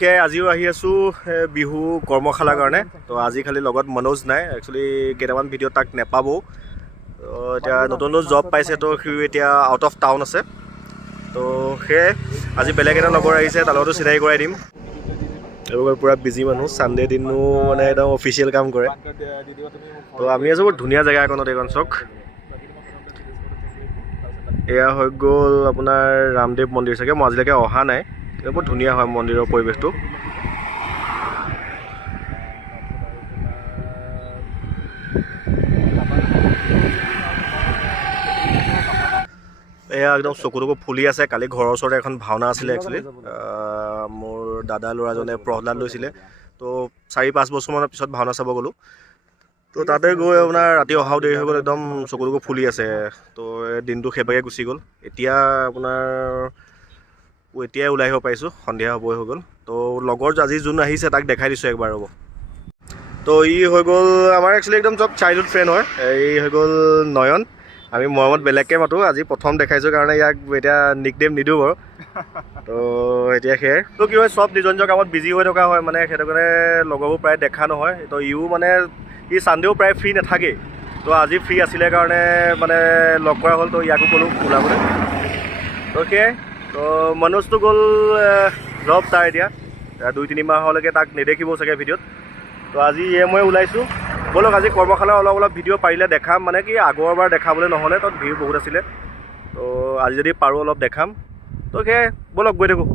সেয়াই আজিও আহি আছোঁ বিহু কৰ্মশালাৰ কাৰণে। তো আজি খালি লগত মনোজ নাই, একচুৱেলি কেইটামান ভিডিঅ' তাক নেপাবও। তো এতিয়া নতুন নতুন জব পাইছে, তো সি এতিয়া আউট অফ টাউন আছে। তো সেয়ে আজি বেলেগ এটা লগৰ আহিছে, তাৰ লগতো চিনাকি কৰাই দিম। এইবোৰ পূৰা বিজি মানুহ, ছানডে দিনো মানে একদম অফিচিয়েল কাম কৰে। তো আমি আছোঁ বহুত ধুনীয়া জেগা এখনত, এইখন চাওক। এয়া হৈ গ'ল আপোনাৰ ৰামদেৱ মন্দিৰ চাগে, মই আজিলৈকে অহা নাই। বহুত ধুনীয়া হয় মন্দিৰৰ পৰিৱেশটো। এয়া একদম চকুটকু ফুলি আছে। কালি ঘৰৰ ওচৰতে এখন ভাওনা আছিলে একচুৱেলি, মোৰ দাদা ল'ৰাজনে প্ৰহ্লাদ লৈছিলে। তো 4-5 বছৰমানৰ পিছত ভাওনা চাব গ'লোঁ। তো তাতে গৈ আপোনাৰ ৰাতি অহাও দেৰি হৈ গ'ল, একদম চকুটকু ফুলি আছে। তো দিনটো সেইভাগে গুচি গ'ল। এতিয়া আপোনাৰ এতিয়াই ওলাই আহিব পাৰিছোঁ, সন্ধিয়া হ'বই হৈ গ'ল। তো লগৰ আজি যোন আহিছে তাক দেখাই দিছোঁ একবাৰ ৰ'ব। তো ই হৈ গ'ল আমাৰ একচুৱেলি একদম চব চাইল্ডহুড ফ্ৰেণ্ড হয়। এই হৈ গ'ল নয়ন। আমি মৰমত বেলেগকৈ মাতোঁ, আজি প্ৰথম দেখাইছোঁ কাৰণে ইয়াক এতিয়া নিকনেম নিদিওঁ বাৰু। তো এতিয়া সেয়াই। তো কি হয়, চব নিজৰ নিজৰ কামত বিজি হৈ থকা হয়, মানে সেইটো কাৰণে লগৰবোৰ প্ৰায় দেখা নহয়। তো ইও মানে ই ছানডেও প্ৰায় ফ্ৰী নাথাকেই। তো আজি ফ্ৰী আছিলে কাৰণে মানে লগ কৰা হ'ল, তো ইয়াকো ক'লোঁ ওলাবলৈ। তো সেয়াই। তো মনোজটো গ'ল জব তাৰ এতিয়া 2-3 মাহলৈকে তাক নেদেখিব চাগে ভিডিঅ'ত। তো আজি মই ওলাইছোঁ, ব'লক আজি কৰ্মশালা অলপ ভিডিঅ' পাৰিলে দেখাম। মানে কি আগৰবাৰ দেখাবলৈ নহ'লে, তাত ভিৰ বহুত আছিলে। তো আজি যদি পাৰোঁ অলপ দেখাম। তো সেয়াই, ব'লক গৈ থাকোঁ।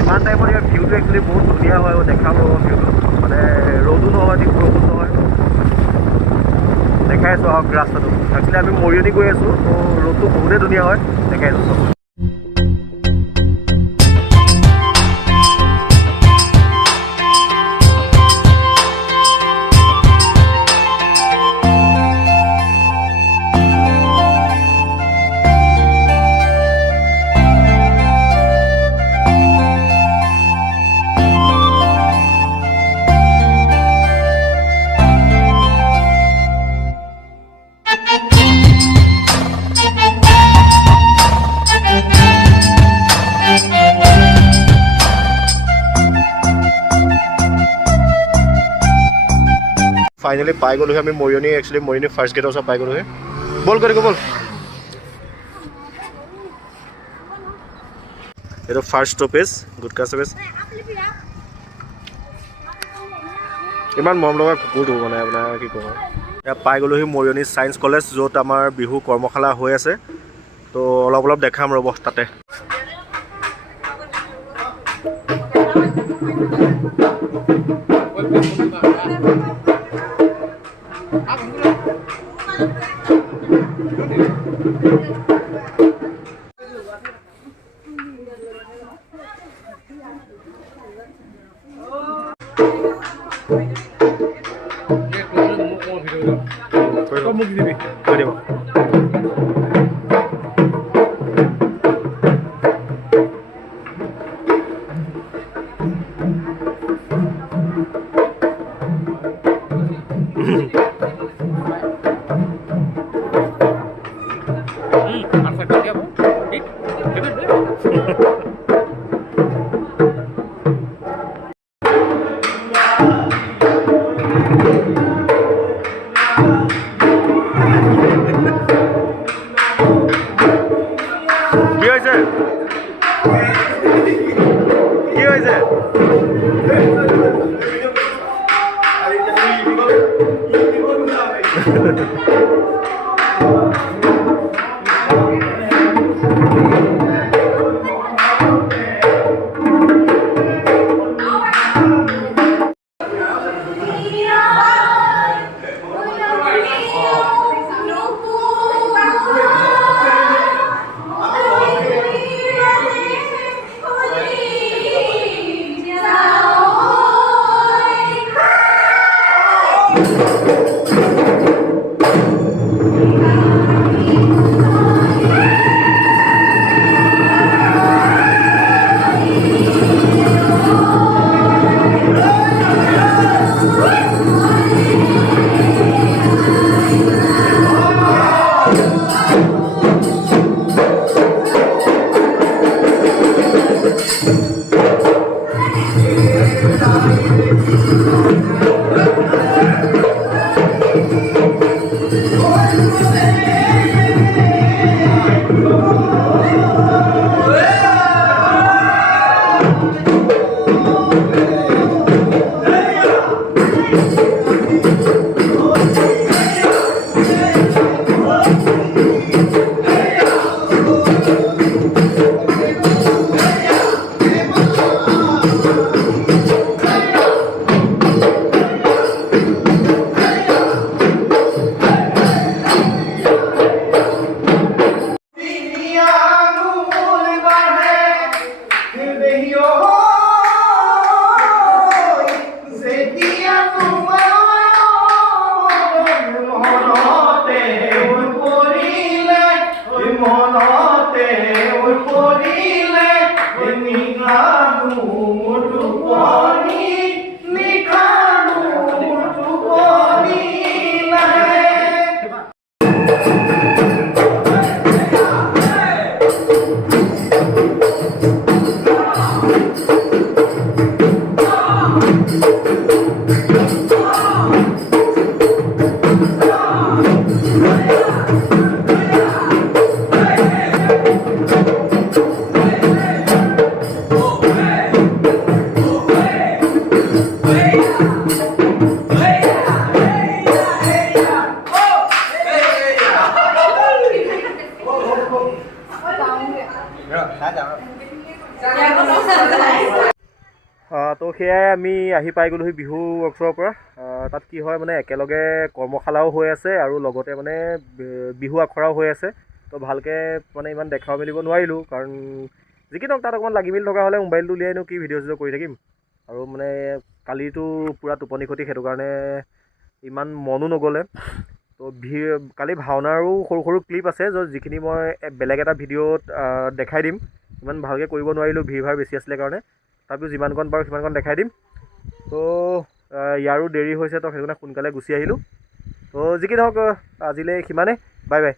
ইমান টাইমত ইয়াৰ ভিউটো একচুৱেলি বহুত ধুনীয়া হয়, দেখাম ৰ'ব ভিউটো। মানে ৰ'দো নহয়, ঠিক বৰষুণ নহয়। দেখাই আছোঁ আহক ৰাস্তাটো। একচুৱেলি আমি মৰিয়নি গৈ আছোঁ, তো ৰ'দটো বহুতেই ধুনীয়া হয়, দেখাই আছোঁ চব। ফাইনেলি পাই গ'লোহে আমি মৰিয়নি। একচুৱেলি মৰিয়নি ফাৰ্ষ্ট গেটৰ ওচৰত পাই গ'লোহে। ব'ল কৰি ব'ল। এইটো ফাৰ্ষ্ট ষ্টপেজ, গুটকা ষ্টপেজ। ইমান মৰম লগা কুকুৰটো, মানে আপোনাৰ কি ক'ব। এতিয়া পাই গ'লোহি মৰিয়নি ছায়েন্স কলেজ, য'ত আমাৰ বিহু কৰ্মশালা হৈ আছে। তো অলপ দেখাম ৰ'ব তাতে। কি হৈছে? কি হৈছে? সেয়াই আমি আহি পাই গ'লোহি বিহু ৱৰ্কশ্বপৰ পৰা। তাত কি হয় মানে একেলগে কৰ্মশালাও হৈ আছে আৰু লগতে মানে বিহু আখৰাও হৈ আছে। তো ভালকৈ মানে ইমান দেখাব মেলিব নোৱাৰিলোঁ, কাৰণ যি কি নহওক তাত অকণমান লাগি মেলি থকা হ'লে মোবাইলটো উলিয়াইনো কি ভিডিঅ' চিডিঅ' কৰি থাকিম। আৰু মানে কালিতো পূৰা টোপনি ক্ষতি, সেইটো কাৰণে ইমান মনো নগ'লে। তো কালি ভাওনাৰো সৰু সৰু ক্লিপ আছে, য'ত যিখিনি মই বেলেগ এটা ভিডিঅ'ত দেখাই দিম। ইমান ভালকৈ কৰিব নোৱাৰিলোঁ, ভিৰ ভাৰ বেছি আছিলে কাৰণে। তথাপিও যিমানকণ পাৰোঁ সিমানকণ দেখাই দিম। তো ইয়াৰো দেৰি হৈছে, তো সেইটো কাৰণে সোনকালে গুচি আহিলোঁ। তো যি কি নহওক আজিলৈ সিমানে, বাই বাই।